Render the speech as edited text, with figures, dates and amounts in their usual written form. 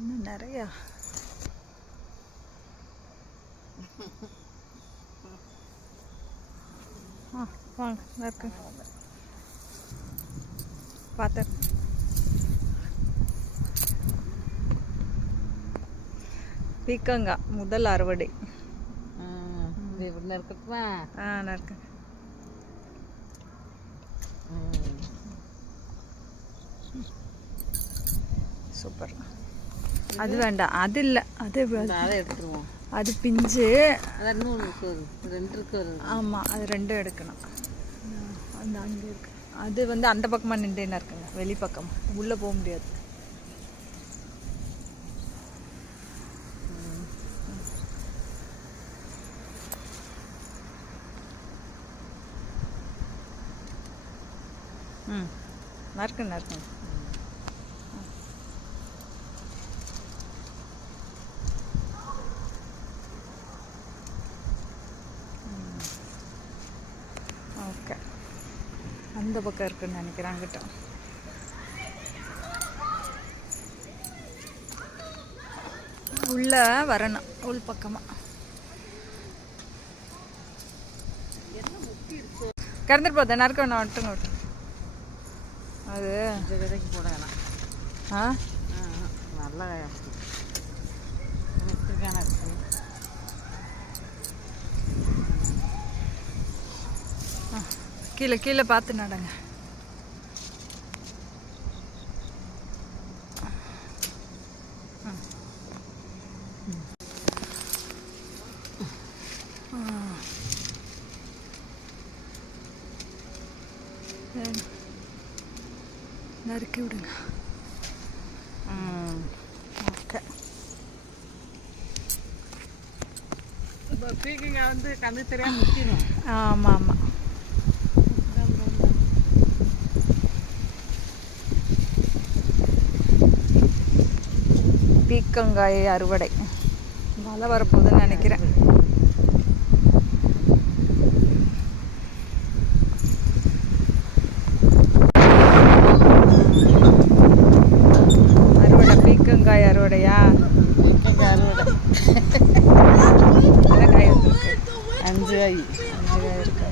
இன்னும் நிறையா வாங்க இருக்கு பார்த்தேன். பீக்கங்காய் முதல் அறுவடை. இருக்கட்டுமா? நறுக்கு. சூப்பர். அது வேண்டாம், அது இல்லை, அது அதை எடுத்துருவோம். அது பிஞ்சு. இன்னும் ரெண்டு இருக்கு. ஆமாம், அது ரெண்டும் எடுக்கணும். அந்த அங்கே இருக்கு. அது வந்து அந்த பக்கமாக நின்றுன்னு இருக்குங்க, வெளி பக்கம் உள்ளே போக முடியாது. நறுக்கு நறுக்கு. ஓகே, அந்த பக்கம் இருக்குன்னு நினைக்கிறேன். அங்கிட்ட உள்ள வரணும், உள் பக்கமாக. கிடந்துட்டு போதா நறுக்க வேணாம், விட்டுங்க விட்டு. அது விதைக்கு போட வேணாம். நல்லா கீழே கீழே பார்த்து நடங்க. நறுக்கி விடுங்க. ஓகே. பீக்கங்காய் வந்து கண்ணு தெரியாம நிற்கணும். ஆமாம் ஆமாம். பீக்கங்காய் அறுவடை மழை வரப்போகுதுன்னு நினைக்கிறேன். அறுவடை, பீக்கங்காய் அறுவடையா? பீக்கங்காய் அறுவடை. என்ன காய் வந்துருக்கு? 5 காய். 5 காய் இருக்கு.